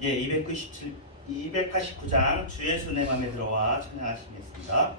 예, 289장 주 예수 내 맘에 들어와 찬양하시겠습니다.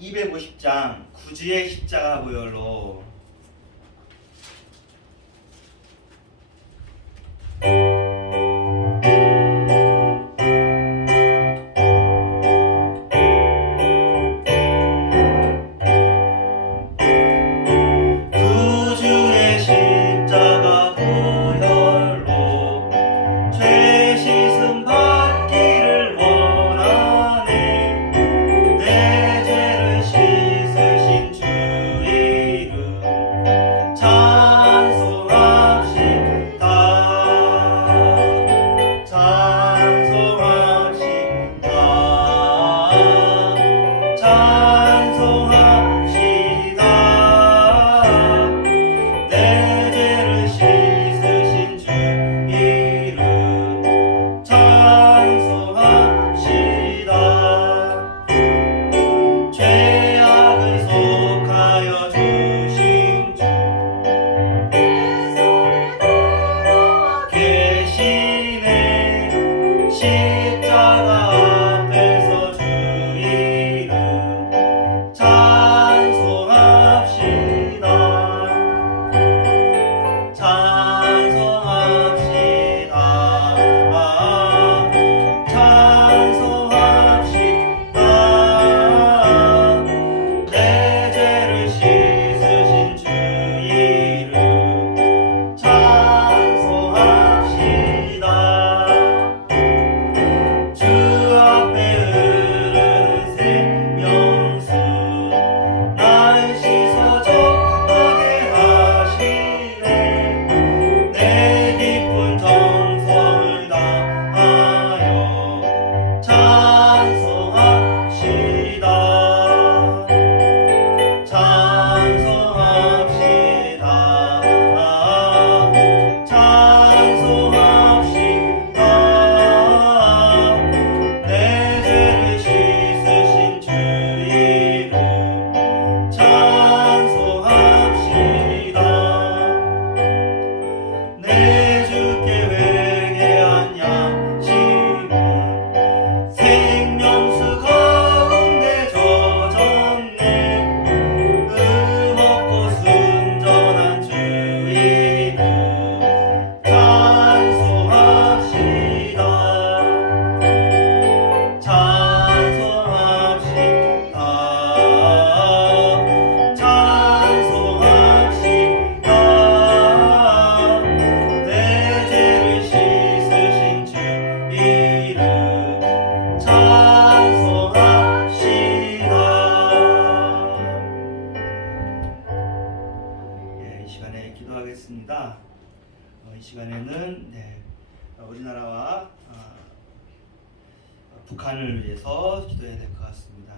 250장 구주의 십자가 보혈로 구주의 십자가 보혈로 죄 씻음 받기를 원하네. 내 죄를 씻으신 주 이름 찬송합시다. 찬송합시다. 찬송합시다. 내 죄를 씻으신 주 이름 찬송합시다. 죄악을 속하여 주신 주 계시네. 십자가 앞에서 주 이름 찬송합시다. 찬송합시다. 찬송합시다. 내 죄를 씻으신 주 이름 찬송합시다. 주 앞에 흐르는 생명수 날 씻어 정하게 하시네. 내 기쁜 정성을 다하여 찬송합시다. 찬송합시다. 찬송합시다. 내 죄를 씻으신 주 이름 찬송합시다. 내 주께 회개한 양심은 생명수 가운데 젖었네. 의롭고 순전한 주 이름 찬송합시다. 찬송합시다. 찬송합시다. 내 죄를 씻으신 주 이름 찬송합시다. 이 시간에 기도하겠습니다. 이 시간에는 우리나라와 북한을 위해서 기도해야 될 것 같습니다.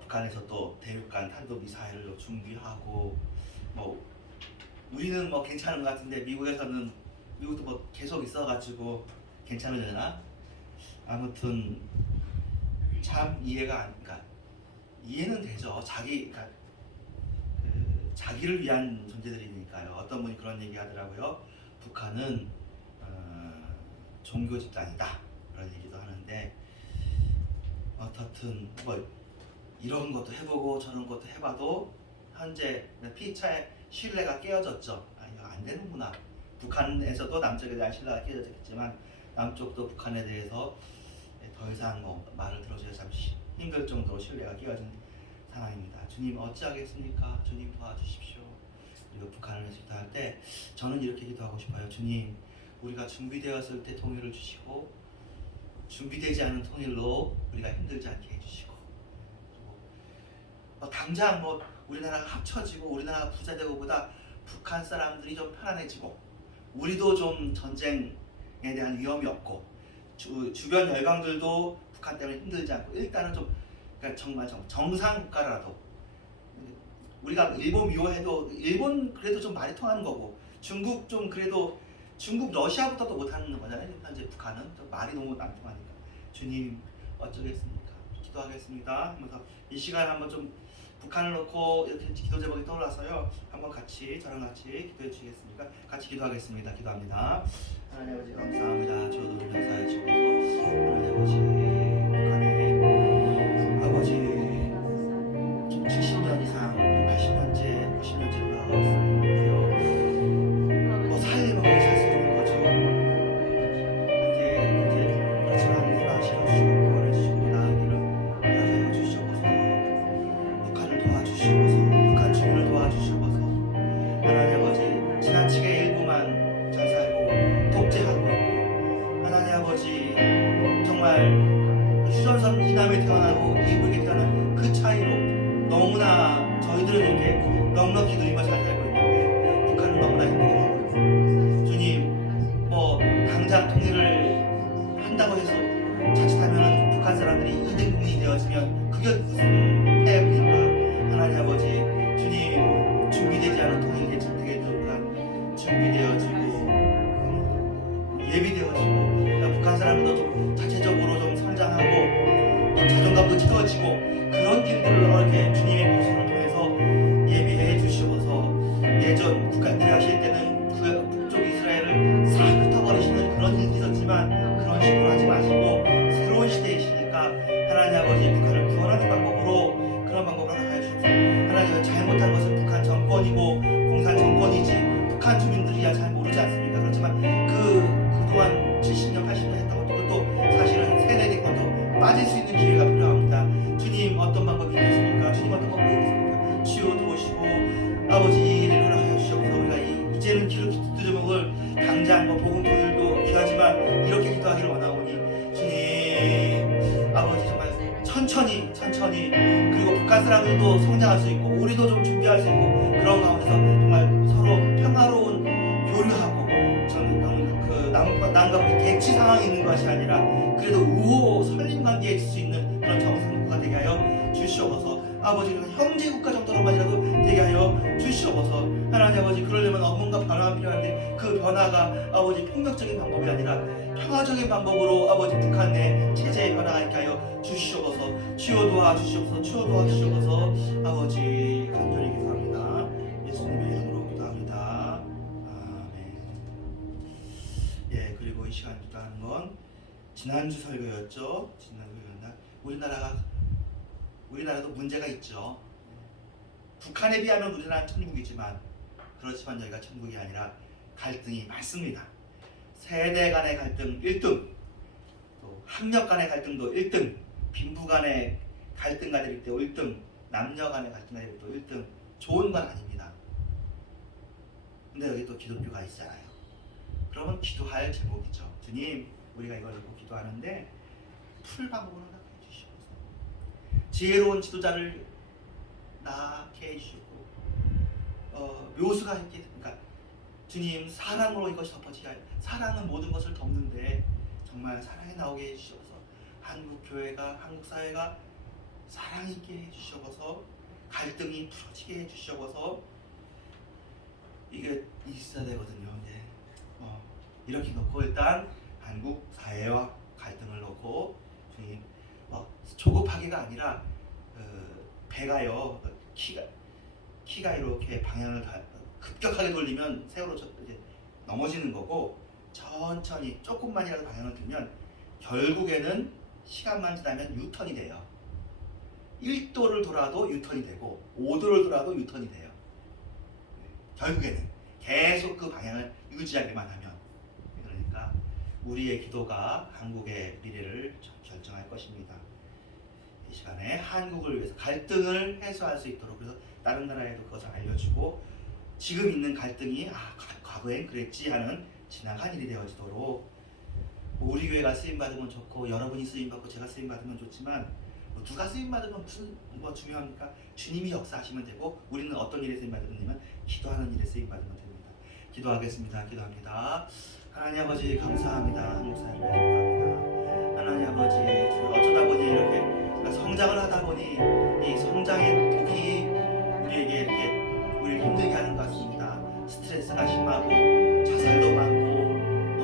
북한에서 또 대륙간 탄도 미사일을 준비하고 우리는 괜찮은 것 같은데 미국도 계속 있어가지고 괜찮으려나? 아무튼 참 그러니까 이해는 되죠. 자기를 위한 존재들이니까요. 어떤 분이 그런 얘기 하더라고요. 북한은 종교 집단이다 그런 얘기도 하는데, 어떻든 이런 것도 해보고 저런 것도 해봐도 현재 피차의 신뢰가 깨어졌죠. 이거 안 되는구나. 북한에서도 남쪽에 대한 신뢰가 깨어졌겠지만 남쪽도 북한에 대해서 더 이상 말을 들어줘야 참 힘들 정도로 신뢰가 깨어진 상황입니다. 주님 어찌하겠습니까? 주님 도와주십시오. 그리고 북한을 기도할 때 저는 이렇게 기도하고 싶어요. 주님, 우리가 준비되었을 때 통일을 주시고 준비되지 않은 통일로 우리가 힘들지 않게 해주시고, 당장 우리나라가 합쳐지고 우리나라가 부자되고보다 북한 사람들이 좀 편안해지고 우리도 좀 전쟁에 대한 위험이 없고 주변 열강들도 북한 때문에 힘들지 않고 일단은 그러니까 정말 정상 국가라도, 우리가 일본 미워해도 일본 그래도 좀 말이 통하는 거고 중국 좀 그래도 중국 러시아부터도 못하는 거잖아요. 현재 북한은 좀 말이 너무 안 통하니까. 주님 어쩌겠습니까? 기도하겠습니다. 하면서 이 시간 한번 좀 북한을 놓고 이렇게 기도 제목이 떠올라서요. 한번 저랑 같이 기도해 주시겠습니까? 같이 기도하겠습니다. 기도합니다. 하나님 아버지 감사합니다. 주도 명사해 주셔서 하나님 아버지 북한의 아버지 넉넉히 누리며 잘 살고 있는데 북한은 너무나 힘들게 살고 있습니다. 주님, 뭐 당장 통일을 한다고 해서 자칫하면 북한 사람들이 2등 국민이 되어지면 그게 무슨 폐해입니까? 하나님 아버지, 주님, 준비되지 않은 통일 대책에 준비되어지고 예비되어지고 북한 사람들도 좀 자체적으로 좀 성장하고 또 자존감도 채워지고 그런 길들을 이렇게 주님의 모습을 통해서 예비해 주시어서 예전 북한 구하실 때는 북쪽 이스라엘을 싹 흩어버리시는 그런 일이 있었지만 그런 식으로 하지 마시고 새로운 시대이시니까 하나님 아버지 북한을 구원하는 방법으로 그런 방법을 하여 주옵소서. 하나님, 잘못한 것은 북한 정권이고 공산 정권이지 북한 주민들이야 잘 모르지 않습니까? 그렇지만 그동안 70년 80년 했던 것도 그것도 사실은 세뇌된 것도 빠질 수 있는 기회가 필요합니다. 주님, 어떤 방법이 있겠습니까? 주님, 어떤 방법이 있겠습니까? 주여 도우시고 아버지 이 일을 허락하여 주시옵소서. 우리가 이제는 기도 제목을 당장 복음 통일도 기도하지만 이렇게 기도하기를 원하오니 주님 아버지 정말 천천히 그리고 북한 사람들도 성장할 수 있고 우리도 좀 준비할 수 있고 그런 가운데서 정말 서로 평화로운 교류하고 저는 그 남과 북의 대치 상황이 있는 것이 아니라 그래도 우호 설림 관계에 있을 수 있는 그런 정상국가 되게 하여 주시옵소서. 아버지는 형제국가 정도로만이라도 되게 하여 주시옵소서. 하나님 아버지, 그러려면 뭔가 변화가 필요한데 그 변화가 아버지 폭력적인 방법이 아니라 평화적인 방법으로 아버지 북한 내 체제의 변화가 있게 하여 주시옵소서. 주여 도와주시옵소서. 주여 도와주시옵소서. 아버지 간절히 기도합니다. 예수님의 이름으로 기도합니다. 아멘. 예, 그리고 이 시간 기도하는 건 지난주 설교였죠. 지난주 설교였나? 우리나라도 문제가 있죠. 북한에 비하면 우리나라는 천국이지만 그렇지만 저희가 천국이 아니라 갈등이 많습니다. 세대 간의 갈등 1등, 또 학력 간의 갈등도 1등, 빈부 간의 갈등가 될 때 1등, 남녀 간의 갈등가 될 때 1등. 좋은 건 아닙니다. 근데 여기 또 기독교가 있잖아요. 그러면 기도할 제목이죠. 주님, 우리가 이걸 놓고 기도하는데 풀 방법을 하나 해주시옵소서. 지혜로운 지도자를 낳게 해주시고 묘수가 있게, 그러니까 주님, 사랑으로 이것이 덮어지게 하여, 사랑은 모든 것을 덮는데 정말 사랑이 나오게 해주시옵소서. 한국 교회가, 한국 사회가 사랑 있게 해주시옵소서. 갈등이 풀어지게 해주시옵소서. 이게 있어야 되거든요. 네. 이렇게 놓고 일단 한국 사회와 갈등을 놓고 주님, 조급하기가 아니라 배가요, 키가 이렇게 방향을 급격하게 돌리면 세월호 이제 넘어지는 거고, 천천히 조금만이라도 방향을 들면 결국에는 시간만 지나면 유턴이 돼요. 1도를 돌아도 유턴이 되고 5도를 돌아도 유턴이 돼요. 결국에는 계속 그 방향을 유지하기만 하면. 그러니까 우리의 기도가 한국의 미래를 결정할 것입니다. 이 시간에 한국을 위해서 갈등을 해소할 수 있도록, 그래서 다른 나라에도 그것을 알려주고 지금 있는 갈등이 과거엔 그랬지 하는 지나간 일이 되어지도록, 우리 교회가 쓰임받으면 좋고 여러분이 쓰임받고 제가 쓰임받으면 좋지만 누가 쓰임받으면 무슨 중요합니까? 주님이 역사하시면 되고 우리는 어떤 일에 쓰임받으면 되냐면 기도하는 일에 쓰임받으면 됩니다. 기도하겠습니다. 기도합니다. 하나님 아버지, 감사합니다. 한국 사회를 회복합니다. 하나님 아버지, 어쩌다 보니 이렇게 성장을 하다 보니 이 성장의 독이 우리에게 이렇게 우리를 힘들게 하는 것 같습니다. 스트레스가 심하고 자살도 많고, 또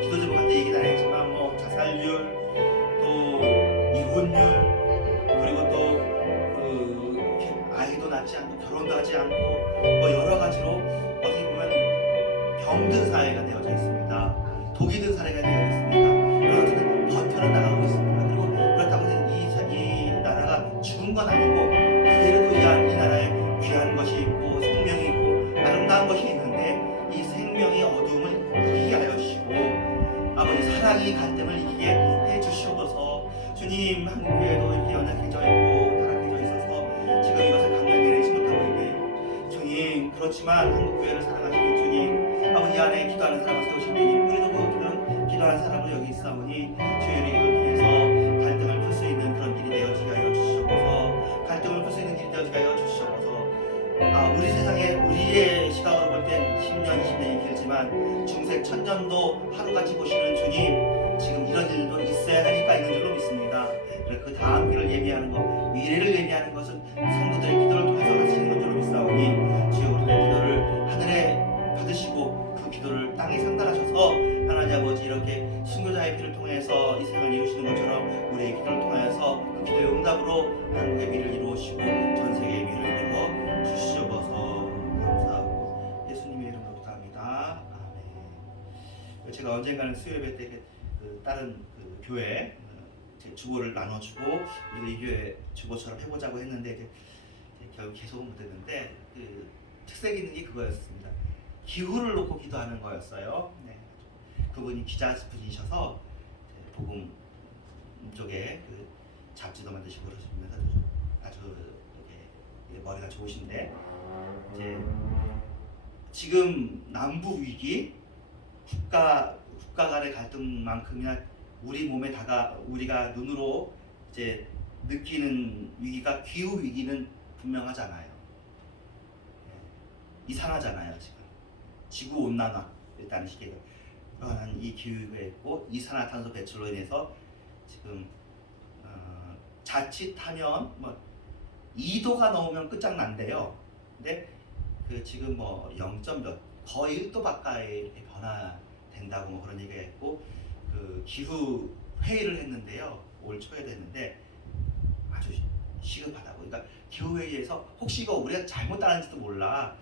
기도 제목 할 때 얘기는 안 했지만 자살률, 또 이혼율, 그리고 또 아이도 낳지 않고 결혼도 하지 않고 여러 가지로 어떻게 보면 병든 사회가 되어져 있습니다. 독이 든 사회가 되어 있습니다. 그러나 버텨는 나가고 있습니다. 그리고 그렇다고 해서 이 나라가 죽은 건 아니고 그래도 이 나라에 귀한 것이 있고 생명이 있고 아름다운 것이 있는데 이 생명이 어둠을 이기게 하여 주시고 아버지, 사랑이 갈등을 이기게 해주시옵소서. 주님, 한국교회도 이렇게 연약해져 있고 타락해져 있어서 지금 이것을 감당해 내지 못하고 있네. 주님, 그렇지만 한국교회를 사랑하시는 주님, 아버지 안에 기도하는 사람을 세우신 주님, 우리도 그 기도하는 사람을 여기 있사오니 주의 이름을 통해서 갈등을 풀 수 있는 그런 일이 되어지게 하여 주시옵소서. 갈등을 풀 수 있는 일이 되어지게 하여 주시옵소서. 우리 세상에 우리의 시각으로 볼 때 10년, 20년이 길지만 중세 천년도 하루같이 보시는 주님, 지금 이런 일도 있어야 하니까 있는 줄로 믿습니다. 그래서 그 다음 길을 예비하는 것, 미래를 예비하는 것은 성도들의 기도를 통해서 하시는 줄로 믿사오니 주여 우리의 기도를 하늘에 받으시고 그 기도를 땅에 상달하셔서 하나님 아버지 이렇게 순교자의 피를 통해서 이 세상을 이루시는 것처럼 우리의 기도를 통해서 그 기도의 응답으로 한국의 미를 이루시고 전 세계의 미를 이루어 주시옵소서. 감사하고 예수님의 이름으로 기도합니다. 아멘. 제가 언젠가는 수요예배 때 그 다른 그 교회 제 주보를 나눠주고 우리도 이 교회 주보처럼 해보자고 했는데 이제 결국 계속은 못했는데 그 특색 있는 게 그거였습니다. 기후를 놓고 기도하는 거였어요. 네. 그분이 기자분이셔서 복음 쪽에 그 잡지도 만드시고 그러시면서 아주 머리가 좋으신데 이제 지금 남북 위기, 국가 간의 갈등만큼이나 우리 몸에 우리가 눈으로 이제 느끼는 위기가 기후 위기는 분명하잖아요. 이상하잖아요 지금. 지구 온난화 일단 시기가 그러한 이 기후가 있고 이산화탄소 배출로 인해서 지금 자칫하면 뭐 2도가 넘으면 끝장난대요. 근데 그 지금 뭐 0. 몇 거의 1도 가까이 이렇게 변화된다고 뭐 그런 얘기가 있고 그 기후 회의를 했는데요. 올 초에 됐는데 아주 시급하다고. 그러니까 기후 회의에서 혹시 이거 우리가 잘못 따랐는지도 몰라.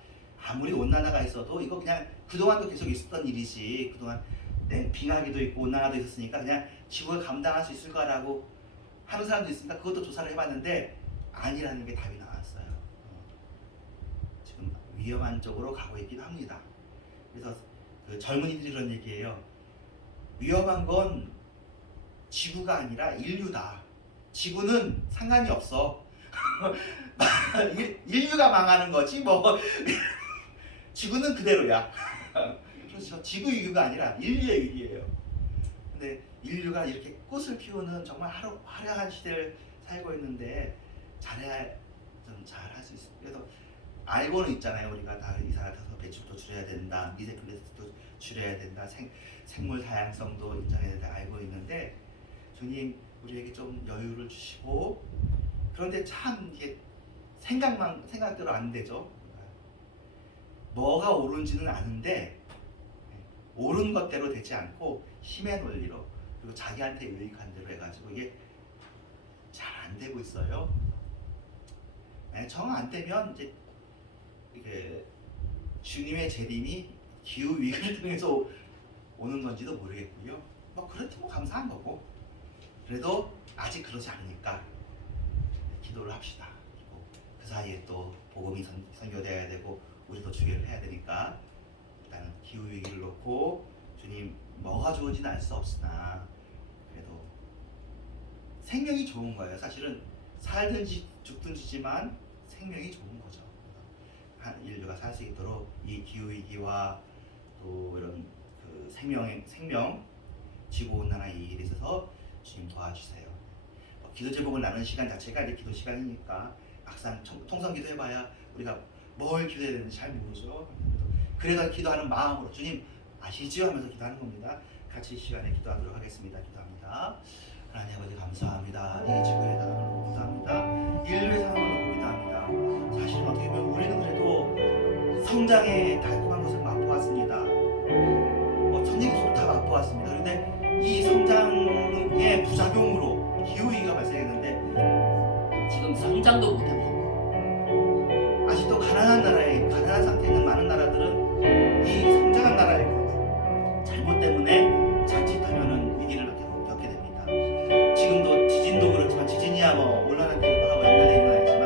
아무리 온난화가 있어도 이거 그냥 그동안도 계속 있었던 일이지. 그동안 빙하기도 있고 온난화도 있었으니까 그냥 지구가 감당할 수 있을 거라고 하는 사람도 있으니까 그것도 조사를 해봤는데 아니라는 게 답이 나왔어요. 지금 위험한 쪽으로 가고 있긴 합니다. 그래서 그 젊은이들이 그런 얘기예요. 위험한 건 지구가 아니라 인류다. 지구는 상관이 없어. 인류가 망하는 거지 뭐. 지구는 그대로야. 그렇죠. 지구 위기가 아니라 인류의 위기예요. 근데 인류가 이렇게 꽃을 피우는 정말 화려한 시대를 살고 있는데 좀 잘할 수 있어요. 그래서 알고는 있잖아요. 우리가 다 이산화탄소 배출도 줄여야 된다, 미세먼지 가스도 줄여야 된다, 생물 다양성도 인정해야 된다 알고 있는데 주님 우리에게 좀 여유를 주시고 그런데 참 이게 생각대로 안 되죠. 뭐가 옳은지는 아는데 옳은 것대로 되지 않고 힘의 논리로 그리고 자기한테 유익한 대로 해가지고 이게 잘 안 되고 있어요. 정 안 되면 이제 이게 주님의 재림이 기후 위기를 통해서 오는 건지도 모르겠고요. 뭐 그렇지 뭐 감사한 거고 그래도 아직 그러지 않으니까 기도를 합시다. 그리고 그 사이에 또 복음이 선교되어야 되고 우리도 주기를 해야 되니까 일단은 기후 위기를 놓고 주님 뭐가 좋은지는 알 수 없으나 그래도 생명이 좋은 거예요. 사실은 살든지 죽든지지만 생명이 좋은 거죠. 인류가 살 수 있도록 이 기후 위기와 또 이런 그 생명 지구 온난화 이 일에 있어서 주님 도와주세요. 기도 제목을 나누는 시간 자체가 이제 기도 시간이니까 막상 통성 기도해봐야 우리가 뭘 기도해야 되는지 잘 모르죠. 그래서 기도하는 마음으로 주님 아시지요 하면서 기도하는 겁니다. 같이 이 시간에 기도하도록 하겠습니다. 기도합니다. 하나님 아버지 감사합니다. 이 지구의 상황을 놓고 기도합니다. 인류의 상황을 놓고 기도합니다. 사실은 어떻게 보면 우리는 그래도 성장의 달콤한 것을 맛보았습니다. 선진국 다 맛보았습니다. 그런데 이 성장의 부작용으로 기후위기가 발생했는데 지금 성장도 못하고 아직도 가난한 상태에 있는 많은 나라들은 이 성장한 나라의 잘못 때문에 자칫하면은 위기를 겪게 됩니다. 지금도 지진도 그렇지만 지진이야 뭐 온난화 하고 연결되어 있는 거지만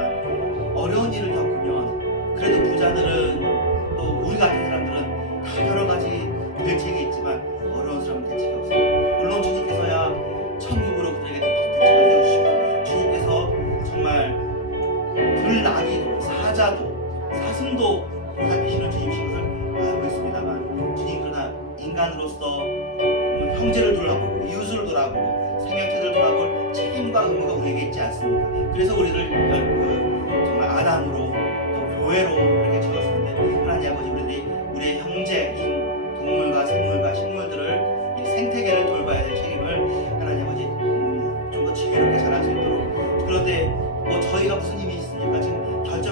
어려운 일을 겪으면 그래도 부자들은 또 우리 같은 사람들은 다 여러 가지 대책이 있지만 어려운 사람은 대책이 없어요. 물론 주님께서야 천국으로 그들에게 대책을 세우시고 주님께서 정말 불나기도 사자도 사슴도 보살피시는 주님이신 것을 알고 있습니다만 주님 그러나 인간으로서 형제를 돌아보고 이웃을 돌아보고 생명체를 돌아볼 책임과 의무가 우리에게 있지 않습니까? 그래서 우리를 정말 아담으로 또 교회로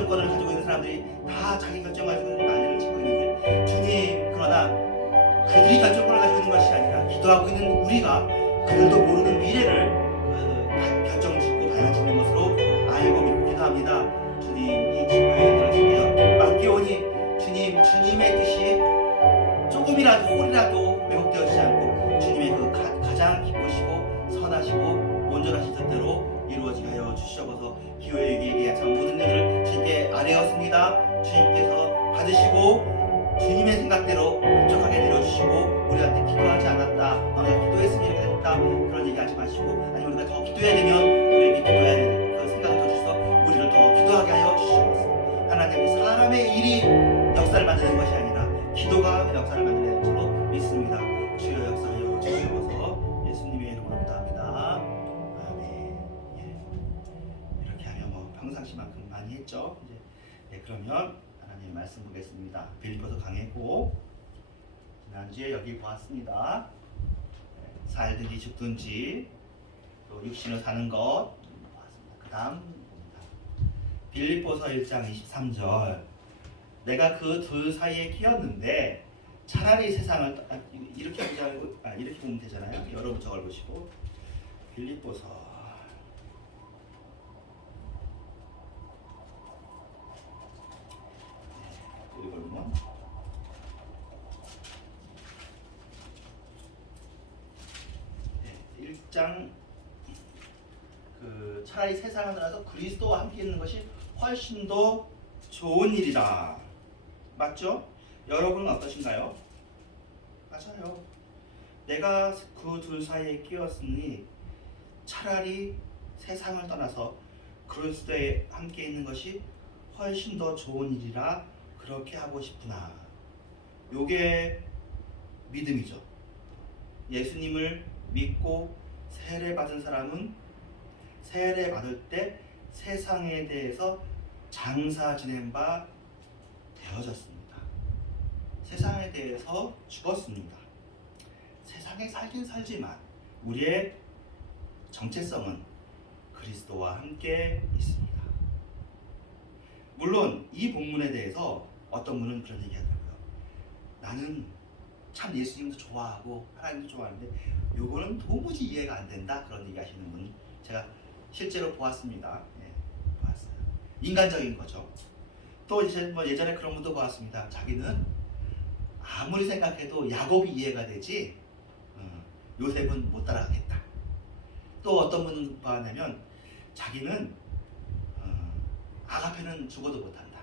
결정권을 가지고 있는 사람들이 다 자기 결정 가지고 난리를 치고 있는데 주님 그러나 그들이 결정권을 가지고 있는 것이 아니라 기도하고 있는 우리가 그들도 모르는 미래를 결정 짓고 방향짓는 것으로 알고 믿고 기도합니다. 주님 이 기도에 들어주세요. 맡기오니 주님 주님의 뜻이 조금이라도 홀이라도 왜곡되어지지 않고 주님의 그 가장 기쁘시고 선하시고 온전하신 뜻대로 이루어지게 하여 주시옵소서. 기도에 참 모든 일을 주님께 아뢰었습니다. 주님께서 받으시고 주님의 생각대로 묵적하게 내려주시고 우리한테 기도하지 않았다, 너가 기도했으면 이렇게 됐다 그런 얘기 하지 마시고 아니 우리가 더 기도해야 되면 우리에게 기도해야 되는 그 생각을 더 주셔서 우리를 더 기도하게 하여 주시옵소서. 하나님 사람의 일이 역사를 만드는 것이 아니라 기도가 역사를 만드는 줄로 믿습니다. 주여 역사하여 주시옵소서. 예수님의 이름으로 기도합니다. 아멘. 예. 이렇게 하면 뭐 평상시만큼 많이 했죠. 이제 그러면 하나님 말씀 보겠습니다. 빌립보서 강했고 지난주에 여기 보았습니다. 살든지 죽든지 또 육신을 사는 것 보았습니다. 그 다음 봅니다. 빌립보서 1장 23절 내가 그 둘 사이에 끼었는데 차라리 세상을 이렇게 보지 말고 이렇게 보면 되잖아요. 여러분 저걸 보시고 빌립보서 이걸로 1장 그 차라리 세상을 떠나서 그리스도와 함께 있는 것이 훨씬 더 좋은 일이다. 맞죠? 여러분은 어떠신가요? 맞아요. 내가 그 둘 사이에 끼었으니 차라리 세상을 떠나서 그리스도에 함께 있는 것이 훨씬 더 좋은 일이라 그렇게 하고 싶구나. 요게 믿음이죠. 예수님을 믿고 세례 받은 사람은 세례 받을 때 세상에 대해서 장사 지낸 바 되어졌습니다. 세상에 대해서 죽었습니다. 세상에 살긴 살지만 우리의 정체성은 그리스도와 함께 있습니다. 물론 이 본문에 대해서 어떤 분은 그런 얘기하더라고요. 나는 참 예수님도 좋아하고 하나님도 좋아하는데 요거는 도무지 이해가 안 된다 그런 얘기 하시는 분 제가 실제로 보았습니다. 예, 보았어요. 인간적인 거죠. 또 이제 뭐 예전에 그런 분도 보았습니다. 자기는 아무리 생각해도 야곱이 이해가 되지 요셉은 못 따라가겠다. 또 어떤 분은 보았냐면 자기는 아가페는 죽어도 못한다.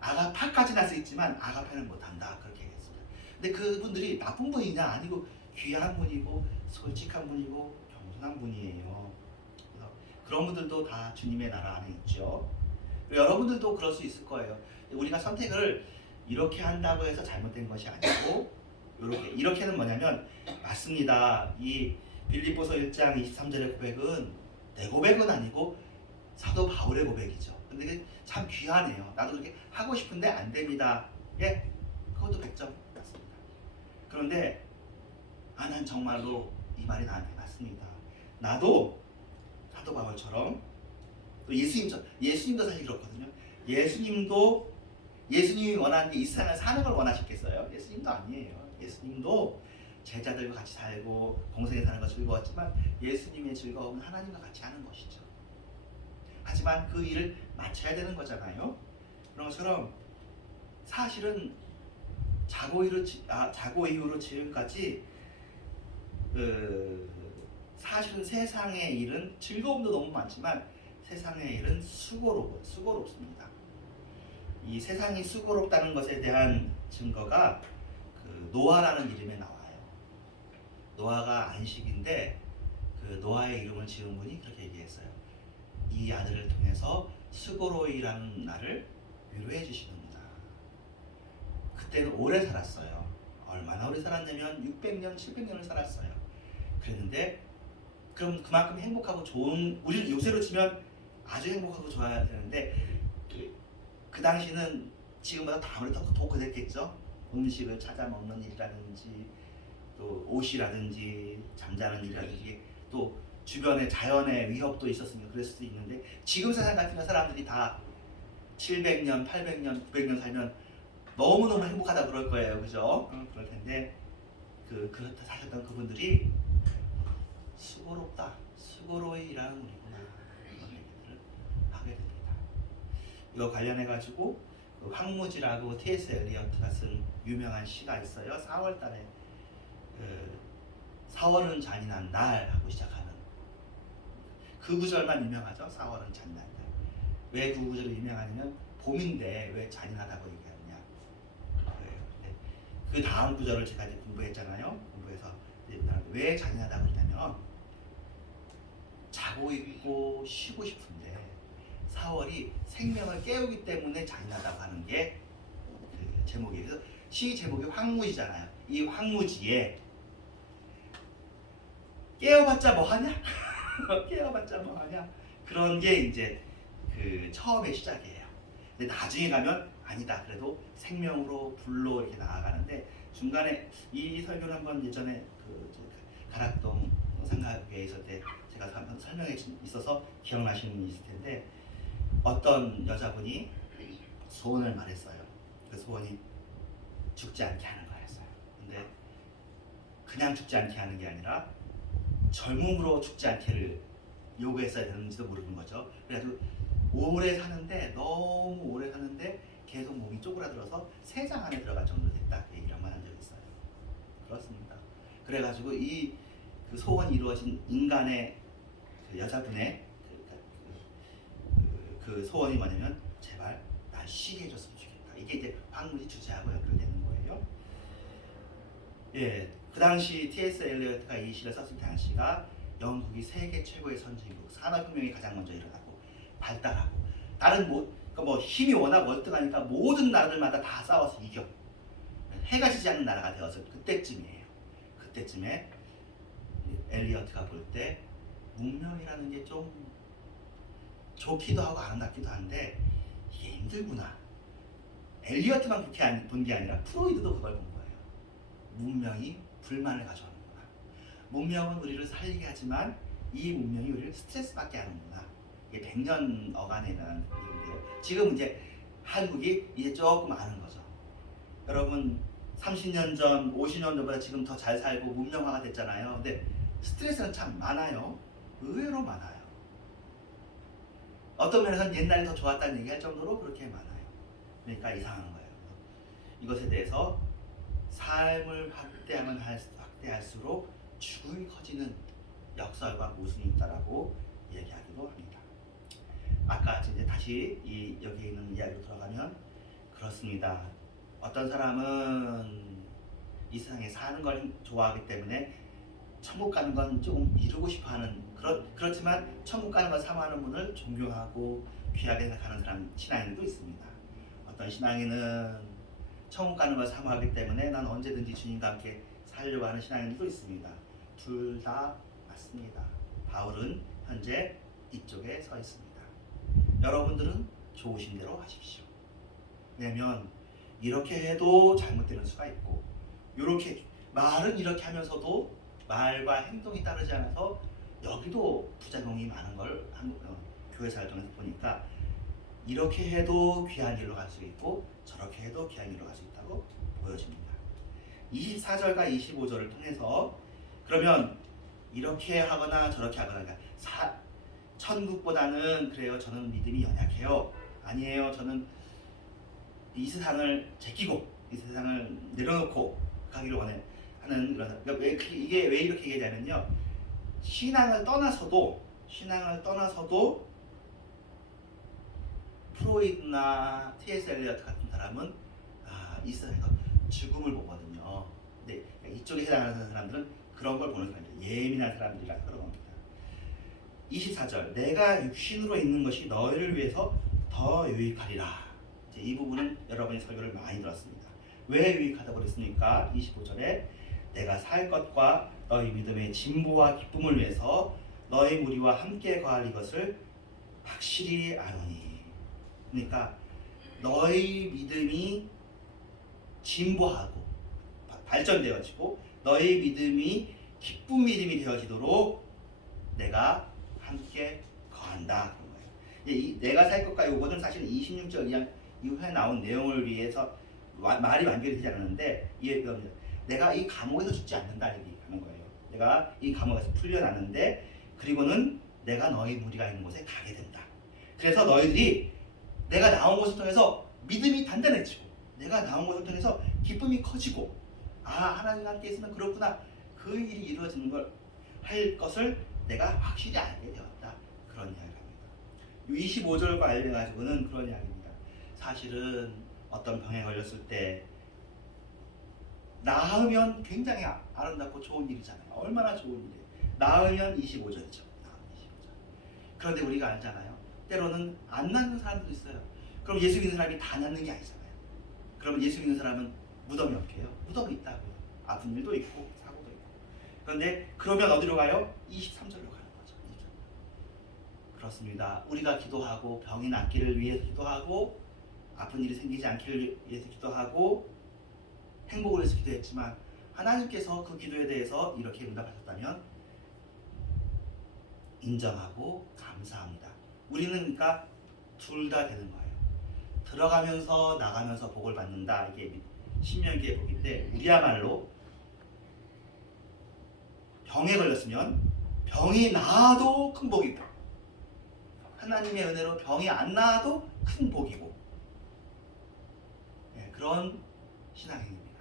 아가파까지는 할 수 있지만 아가페는 못한다. 그렇게 얘기했습니다. 근데 그분들이 나쁜 분이냐? 아니고 귀한 분이고 솔직한 분이고 겸손한 분이에요. 그래서 그런 분들도 다 주님의 나라 안에 있죠. 여러분들도 그럴 수 있을 거예요. 우리가 선택을 이렇게 한다고 해서 잘못된 것이 아니고 이렇게는 뭐냐면 맞습니다. 이 빌립보서 1장 23절의 고백은 내 고백은 아니고 사도 바울의 고백이죠. 근데 참 귀하네요. 나도 그렇게 하고 싶은데 안 됩니다. 예, 그것도 100점 맞습니다. 그런데 난 정말로 이 말이 나한테 맞습니다. 나도 사도 바울처럼 또 예수님도 사실 그렇거든요. 예수님이 원하는 게 이 세상을 사는 걸 원하셨겠어요? 예수님도 아니에요. 예수님도 제자들과 같이 살고 공생에 사는 거 즐거웠지만 예수님의 즐거움은 하나님과 같이 하는 것이죠. 하지만 그 일을 맞춰야 되는 거잖아요. 그런 것처럼 사실은 자고 이후로 지금까지 사실은 세상의 일은 즐거움도 너무 많지만 세상의 일은 수고롭습니다. 이 세상이 수고롭다는 것에 대한 증거가 그 노아라는 이름에 나와요. 노아가 안식인데 그 노아의 이름을 지은 분이 그렇게 얘기했어요. 이 아들을 통해서 수고로이라는 나를 위로해 주시는구나. 그때는 오래 살았어요. 얼마나 오래 살았냐면 600년, 700년을 살았어요. 그랬는데 그럼 그만큼 행복하고 좋은, 우리는 요새로 치면 아주 행복하고 좋아야 되는데 그 당시는 지금보다 다 아무래도 더 그랬겠죠. 음식을 찾아 먹는 일이라든지 또 옷이라든지 잠자는 일이라든지 또 주변에 자연의 위협도 있었으면 그럴 수도 있는데 지금 세상 같으면 사람들이 다 700년, 800년, 900년 살면 너무너무 행복하다 그럴 거예요. 그죠? 그럴 텐데 그렇다 사셨던 그분들이 수고롭다. 수고로이 일하는 우리구나. 이런 얘기들을 하게 됩니다. 이거 관련해 가지고 황무지라고 T.S. 엘리어트가 쓴 유명한 시가 있어요. 4월 달에 4월은 잔인한 날 하고 시작하는 그 구절만 유명하죠. 4월은 잔인한 날. 왜 그 구절이 유명하냐면 봄인데 왜 잔인하다고 얘기하느냐. 그 다음 구절을 제가 이제 공부했잖아요. 공부해서 왜 잔인하다고 그러냐면 자고 있고 쉬고 싶은데 4월이 생명을 깨우기 때문에 잔인하다고 하는 게 그 제목이에요. 그래서 시 제목이 황무지잖아요. 이 황무지에 깨워봤자 뭐하냐? 깨워봤자 뭐하냐? 그런 게 이제 그 처음의 시작이에요. 근데 나중에 가면 아니다. 그래도 생명으로 불로 이렇게 나아가는데 중간에 이 설교를 한번 예전에 그 가락동 상가에 있을 때 제가 한번 설명해 있어서 기억나시는 분이 있을 텐데 어떤 여자분이 소원을 말했어요. 그 소원이 죽지 않게 하는 거였어요. 근데 그냥 죽지 않게 하는 게 아니라 젊음으로 죽지 않게를 요구했어야 되는지도 모르는 거죠. 그래가지고 오래 사는데 너무 오래 사는데 계속 몸이 쪼그라들어서 세장 안에 들어갈 정도 됐다. 그 얘기를 한번 한 적이 있어요. 그렇습니다. 그래가지고 그 소원이 이루어진 인간의 그 여자분의 그 소원이 뭐냐면 제발 날 쉬게 해줬으면 좋겠다. 이게 이제 황무지 주제하고 연결되는 거예요. 예, 그 당시 T.S. 엘리어트가 이 시를 썼을 당시가 영국이 세계 최고의 선진국, 산업혁명이 가장 먼저 일어나고 발달하고 다른 그러니까 뭐 힘이 워낙 월등하니까 모든 나라들마다 다 싸워서 이겨 해가 지지 않는 나라가 되었을 그때쯤이에요. 그때쯤에 엘리어트가 볼 때 문명이라는 게 좀 좋기도 하고 아름답기도 한데 이게 힘들구나. 엘리어트만 그렇게 본 게 아니라 프로이드도 그걸 본 거예요. 문명이 불만을 가져오는구나. 문명은 우리를 살리게 하지만 이 문명이 우리를 스트레스 받게 하는구나. 이게 100년 어간에는 얘기인데요. 지금 이제 한국이 이제 조금 아는 거죠. 여러분 30년 전, 50년 전보다 지금 더 잘 살고 문명화가 됐잖아요. 근데 스트레스는 참 많아요. 의외로 많아요. 어떤 면에서는 옛날이 더 좋았다는 얘기할 정도로 그렇게 많아요. 그러니까 이상한 거예요. 이것에 대해서 삶을 확대하면 확대할수록 죽음이 커지는 역설과 모순이 있다라고 얘기하기도 합니다. 아까 이제 다시 여기 있는 이야기로 들어가면 그렇습니다. 어떤 사람은 이 세상에 사는 걸 좋아하기 때문에 천국 가는 건 조금 이루고 싶어하는 그렇지만 천국 가는 걸 사모하는 분을 존경하고 귀하게 생각하는 사람 신앙인도 있습니다. 어떤 신앙인은 천국 가는 걸 사모하기 때문에 난 언제든지 주님과 함께 살려고 하는 신앙인도 있습니다. 둘 다 맞습니다. 바울은 현재 이쪽에 서 있습니다. 여러분들은 좋으신 대로 하십시오. 왜냐면 이렇게 해도 잘못되는 수가 있고 이렇게 말은 이렇게 하면서도 말과 행동이 따르지 않아서 여기도 부작용이 많은 걸 교회사 활동에서 보니까 이렇게 해도 귀한 길로 갈 수 있고 저렇게 해도 귀한 길로 갈 수 있다고 보여집니다. 24절과 25절을 통해서 그러면 이렇게 하거나 저렇게 하거나 그러니까 천국보다는 그래요 저는 믿음이 연약해요. 아니에요 저는 이 세상을 제끼고 이 세상을 내려놓고 가기를 원해 하는 그런 그러니까 이게 왜 이렇게 얘기하냐면요 신앙을 떠나서도 프로이드나 T.S. 엘리어트 같은 사람은 이 세상에서 죽음을 보거든요. 근데 이쪽에 해당하는 사람들은 그런 걸 보는 사람이에요. 예민한 사람들이라 그런 겁니다. 24절 내가 육신으로 있는 것이 너희를 위해서 더 유익하리라. 이제 이 부분은 여러분이 설교를 많이 들었습니다. 왜 유익하다고 그랬습니까? 25절에 내가 살 것과 너희 믿음의 진보와 기쁨을 위해서 너희 무리와 함께 거할 이것을 확실히 아노니. 그러니까 너희 믿음이 진보하고 발전되어지고 너희 믿음이 기쁜 믿음이 되어지도록 내가 함께 거한다 그런 거예요. 내가 살 것과 요거는 사실 26절 이후에 나온 내용을 위해서 말이 완결이 되지 않았는데 내가 이 감옥에서 죽지 않는다 얘기하는 거예요. 내가 이 감옥에서 풀려나는데 그리고는 내가 너희 무리가 있는 곳에 가게 된다. 그래서 너희들이 내가 나온 것을 통해서 믿음이 단단해지고 내가 나온 것을 통해서 기쁨이 커지고 하나님과 함께 있으면 그렇구나. 그 일이 이루어지는 걸 할 것을 내가 확실히 알게 되었다. 그런 이야기를 합니다. 25절과 관련해가지고는 그런 이야기입니다. 사실은 어떤 병에 걸렸을 때 나으면 굉장히 아름답고 좋은 일이잖아요. 얼마나 좋은 일이에요. 나으면 25절이죠. 그런데 우리가 알잖아요. 때로는 안 낫는 사람도 있어요. 그럼 예수 믿는 사람이 다 낫는 게 아니잖아요. 그러면 예수 믿는 사람은 무덤이 없게요. 무덤이 있다고요. 아픈 일도 있고 사고도 있고. 그런데 그러면 어디로 가요? 23절로 가는 거죠. 그렇습니다. 우리가 기도하고 병이 낫기를 위해서 기도하고 아픈 일이 생기지 않기를 위해서 기도하고 행복을 위해서 기도했지만 하나님께서 그 기도에 대해서 이렇게 응답하셨다면 인정하고 감사합니다. 우리는 그러니까 둘 다 되는 거예요. 들어가면서 나가면서 복을 받는다. 이게 신명기의 복인데 우리야말로 병에 걸렸으면 병이 나아도 큰 복이고 하나님의 은혜로 병이 안 나아도 큰 복이고 그런 신앙입니다.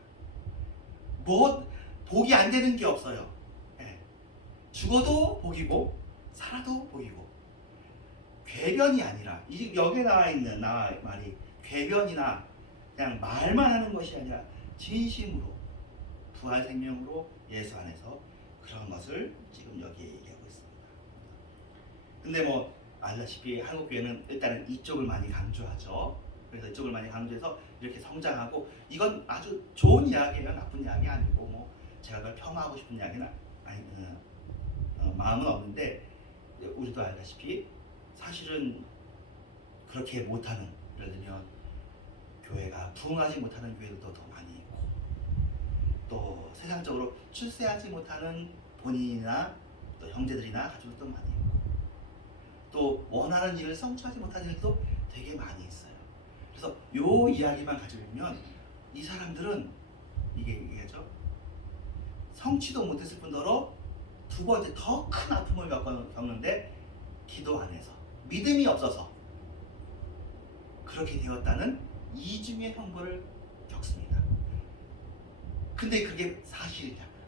복이 안 되는 게 없어요. 죽어도 복이고 살아도 복이고 궤변이 아니라 여기에 나와 있는 말이 궤변이나 그냥 말만 하는 것이 아니라 진심으로 부활 생명으로 예수 안에서 그런 것을 지금 여기에 얘기하고 있습니다. 근데 알다시피 한국교회는 일단은 이쪽을 많이 강조하죠. 그래서 이쪽을 많이 강조해서 이렇게 성장하고 이건 아주 좋은 이야기예요. 나쁜 이야기 아니고 제가 그걸 폄하하고 싶은 이야기는 마음은 없는데 우리도 알다시피 사실은 그렇게 못하는 예를 들면 교회가 부흥하지 못하는 교회들도 더 많이 있고 또 세상적으로 출세하지 못하는 본인이나 또 형제들이나 가족들도 많이 있고 또 원하는 일을 성취하지 못하는 일도 되게 많이 있어요. 그래서 요 이야기만 가지고 보면 이 사람들은 이게죠. 성취도 못했을 뿐더러 두 번째 더 큰 아픔을 겪는데 기도 안에서 믿음이 없어서 그렇게 되었다는 이중의 형벌을 겪습니다. 근데 그게 사실이냐고요?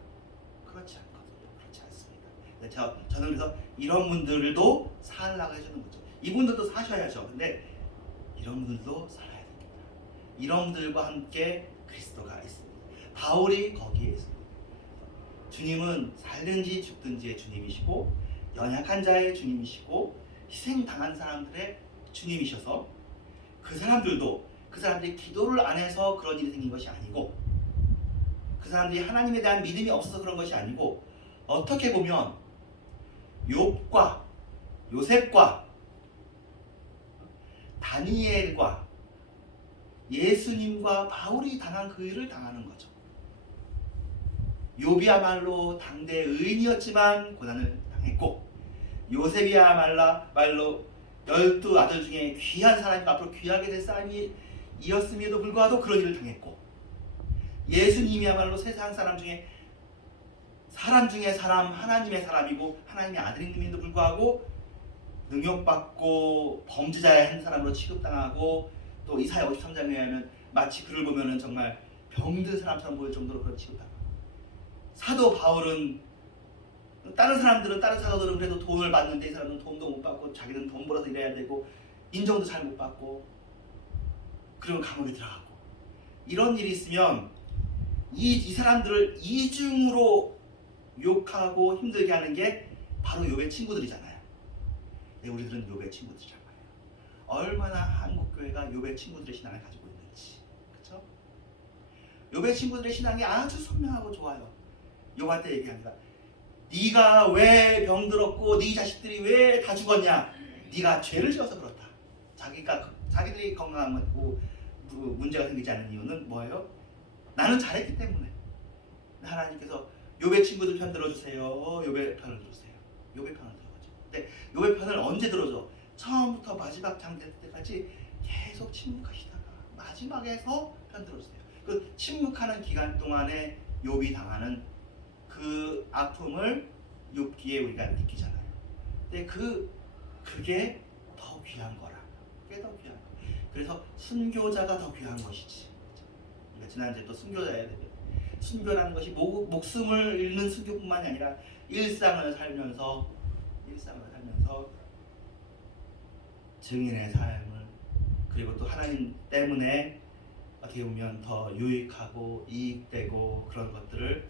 그렇지 않거든요. 그렇지 않습니다. 저는 그래서 이런 분들도 살라고 해주는 거죠. 이분들도 사셔야죠. 근데 이런 분들도 살아야 됩니다. 이런 분들과 함께 그리스도가 있습니다. 바울이 거기에 있습니다. 주님은 살든지 죽든지의 주님이시고 연약한 자의 주님이시고 희생당한 사람들의 주님이셔서 그 사람들이 기도를 안 해서 그런 일이 생긴 것이 아니고 그 사람들이 하나님에 대한 믿음이 없어서 그런 것이 아니고 어떻게 보면 욥과 요셉과 다니엘과 예수님과 바울이 당한 그 일을 당하는 거죠. 욥이야말로 당대 의인이었지만 고난을 당했고 요셉이야말로 12아들 중에 귀한 사람이 앞으로 귀하게 될 사람이었음에도 불구하고 그런 일을 당했고 예수님이야말로 세상 사람 중에 사람 하나님의 사람이고 하나님의 아들임에도 불구하고 능욕받고 범죄자의 한 사람으로 취급당하고 또 이사야 53장에 의하면 마치 그를 보면은 정말 병든 사람처럼 보일 정도로 그런 취급당하고 사도 바울은 다른 사도들은 그래도 돈을 받는데 이 사람은 돈도 못 받고 자기는 돈 벌어서 일해야 되고 인정도 잘 못 받고 그러면 감옥에 들어가고 이런 일이 있으면 이 사람들을 이중으로 욕하고 힘들게 하는 게 바로 욥의 친구들이잖아요. 우리들은 욥의 친구들이란 말이에요. 얼마나 한국교회가 욥의 친구들의 신앙을 가지고 있는지, 그렇죠? 욥의 친구들의 신앙이 아주 선명하고 좋아요. 욥한테 얘기합니다. 네가 왜 병들었고 네 자식들이 왜 다 죽었냐? 네가 죄를 지어서 그렇다. 자기들이 건강하고 문제가 생기지 않는 이유는 뭐예요? 나는 잘했기 때문에. 하나님께서 욥의 친구들 편 들어주세요. 욥의 편을 들으세요. 욥의 편을 들어가죠. 근데 욥의 편을 언제 들어줘? 처음부터 마지막 장될 때까지 계속 침묵하시다가 마지막에서 편들어주세요. 그 침묵하는 기간 동안에 욥이 당하는 그 아픔을 욥기에 우리가 느끼잖아요. 근데 그게 더 귀한 거라. 그게 더 귀한 거. 그래서 순교자가 더 귀한 것이지. 그러니까 지난주에 또 순교자야 되는데 순교라는 것이 목숨을 잃는 순교뿐만이 아니라 일상을 살면서 증인의 삶을 그리고 또 하나님 때문에 어떻게 보면 더 유익하고 이익되고 그런 것들을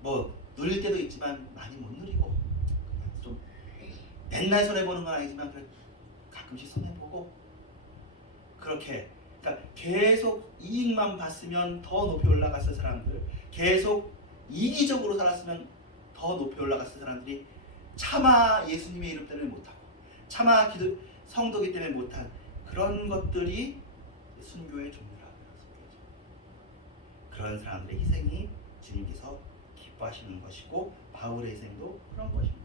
뭐 누릴 때도 있지만 많이 못 누리고 좀 맨날 손해보는 건 아니지만 그래 가끔씩 손해보고 그렇게 그러니까 계속 이익만 봤으면 더 높이 올라갔을 사람들 계속 이기적으로 살았으면 더 높이 올라갔을 사람들이 차마 예수님의 이름 때문에 못하고 차마 성도기 때문에 못한 그런 것들이 순교의 종류라고요. 그런 사람들의 희생이 주님께서 기뻐하시는 것이고 바울의 희생도 그런 것입니다.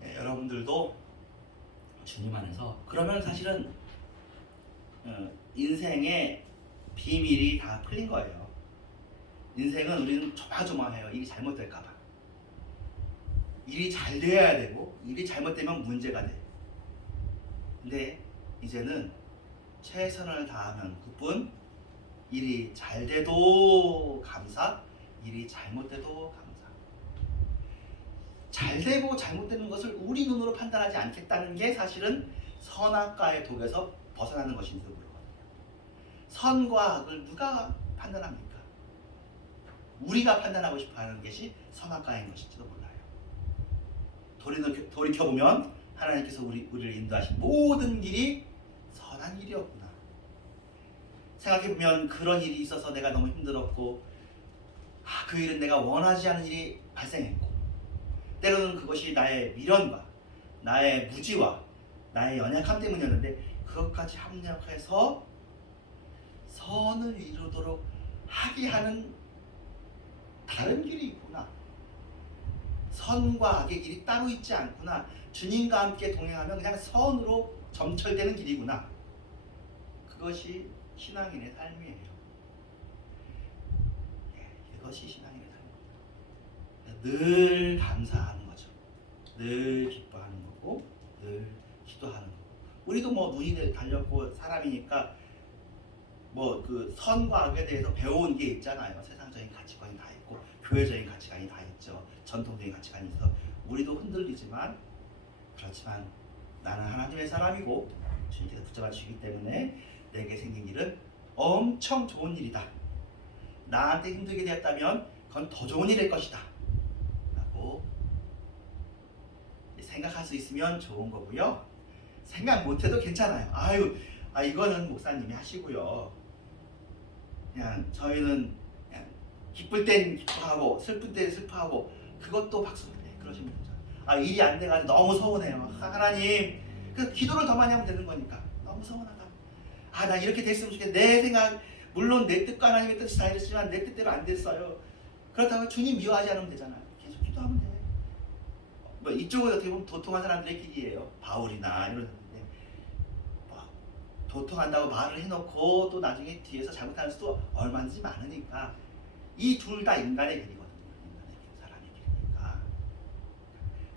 그래서 여러분들도 주님 안에서 그러면 사실은 인생의 비밀이 다 풀린 거예요. 인생은 우리는 조마조마해요. 일이 잘못될까봐. 일이 잘 돼야 되고 일이 잘못되면 문제가 돼. 근데 이제는 최선을 다하면 그뿐 일이 잘 돼도 감사, 일이 잘못돼도 감사. 잘 되고 잘못되는 것을 우리 눈으로 판단하지 않겠다는 게 사실은 선악과의 독에서 벗어나는 것인지도 모르거든요. 선과 악을 누가 판단합니까? 우리가 판단하고 싶어하는 것이 선악과인 것인지도 몰라요. 돌이켜보면 하나님께서 우리를 인도하신 모든 길이 선한 길이었구나. 생각해보면 그런 일이 있어서 내가 너무 힘들었고 그 일은 내가 원하지 않은 일이 발생했고 때로는 그것이 나의 미련과 나의 무지와 나의 연약함 때문이었는데 그것까지 합력해서 선을 이루도록 하게 하는 다른 길이 있구나. 선과 악의 길이 따로 있지 않구나. 주님과 함께 동행하면 그냥 선으로 점철되는 길이구나. 그것이 신앙인의 삶이에요. 그것이 신앙인의 삶입니다. 늘 감사하는 거죠. 늘 기뻐하는 거고 늘 기도하는 거고. 우리도 뭐 눈이 달렸고 사람이니까 뭐 그 선과 악에 대해서 배운 게 있잖아요. 세상적인 가치관이 다 있고 교회적인 가치관이 다 있죠. 전통적인 가치관이 있어 우리도 흔들리지만 그렇지만 나는 하나님의 사람이고 주님께서 붙잡아 주시기 때문에 내게 생긴 일은 엄청 좋은 일이다. 나한테 힘들게 되었다면 그건 더 좋은 일일 것이다 라고 생각할 수 있으면 좋은 거고요. 생각 못해도 괜찮아요. 이거는 목사님이 하시고요. 그냥 저희는 그냥 기쁠 땐 기뻐하고 슬플 땐 슬퍼하고 그것도 박수인데 그러시면 되죠. 일이 안 돼가지고 너무 서운해요. 하나님 그 기도를 더 많이 하면 되는 거니까 너무 서운하다. 나 이렇게 됐으면 좋겠네. 내 생각 물론 내 뜻과 하나님의 뜻이 다 이랬지만 내 뜻대로 안 됐어요. 그렇다고 주님 미워하지 않으면 되잖아요. 계속 기도하면 돼. 뭐 이쪽은 어떻게 보면 도통한 사람들의 길이에요. 바울이나 이런 사람인데 도통한다고 말을 해놓고 또 나중에 뒤에서 잘못하는 수도 얼마든지 많으니까 이 둘 다 인간의 길이거든요. 인간의 길, 사람의 길이니까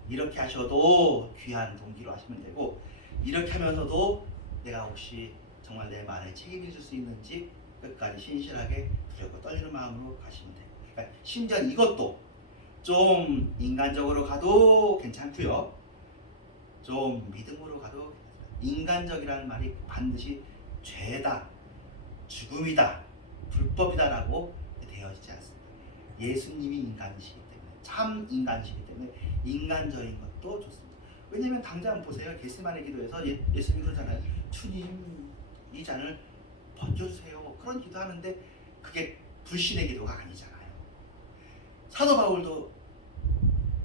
이렇게 하셔도 귀한 동기로 하시면 되고 이렇게 하면서도 내가 혹시 정말 내 말에 책임을 질 수 있는지 끝까지 신실하게 두렵고 떨리는 마음으로 가시면 돼요. 그러니까 심지어 이것도 좀 인간적으로 가도 괜찮고요. 좀 믿음으로 가도 괜찮습니다. 인간적이라는 말이 반드시 죄다, 죽음이다, 불법이다라고 되어지지 않습니다. 예수님이 인간이시기 때문에 참 인간이시기 때문에 인간적인 것도 좋습니다. 왜냐하면 당장 보세요. 겟세마네 기도에서 예수님이 그러잖아요. 주님 이 잔을 벗겨주세요. 그런 기도하는데 그게 불신의 기도가 아니잖아요. 사도 바울도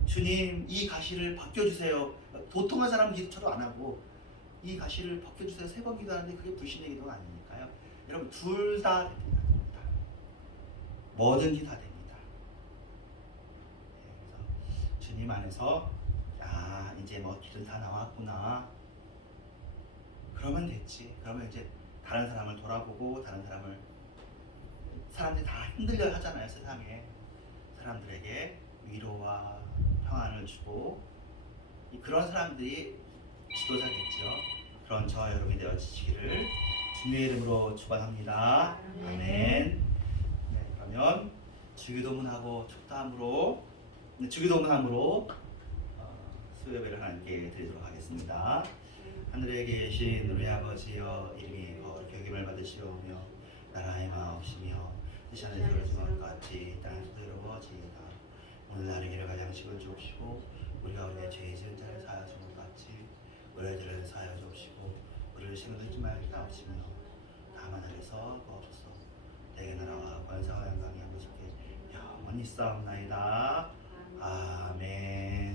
주님 이 가시를 벗겨주세요. 도통한 사람 기도처럼 안 하고 이 가시를 벗겨주세요 3번 기도하는데 그게 불신의 기도가 아니니까요. 여러분 둘 다 됩니다. 뭐든지 다 됩니다. 그래서 주님 안에서 아 이제 뭐 길은 다 나왔구나. 그러면 됐지. 그러면 이제 다른 사람을 돌아보고 다른 사람들이 다 힘들려 하잖아요. 세상에 사람들에게 위로와 평안을 주고 그런 사람들이 지도자겠죠. 그런 저와 여러분이 되어지시기를 주님의 이름으로 축원합니다. 아멘. 네, 그러면 주기도문하고 축도함으로 주기도문함으로 수요예배를 하나님께 드리도록 하겠습니다. 하늘에 계신 우리 아버지여, 이름이 거룩히 여김을 받으시오며 나라의 마옵시며 뜻이 하늘에서 이루어진 것 같이 땅에서도 이루어지이다. 오늘 나를 길을 양식을 주옵시고 우리가 우리의 죄 지은 자를 사하여 준 것 같이 우리의 죄를 사하여 주옵시고 우리를 시험에 들지 말게 하옵시며 다만 하늘에서 구하옵소서. 내게 나라와 권세와 영광이 아버지께 영원히 있사옵나이다. 아멘.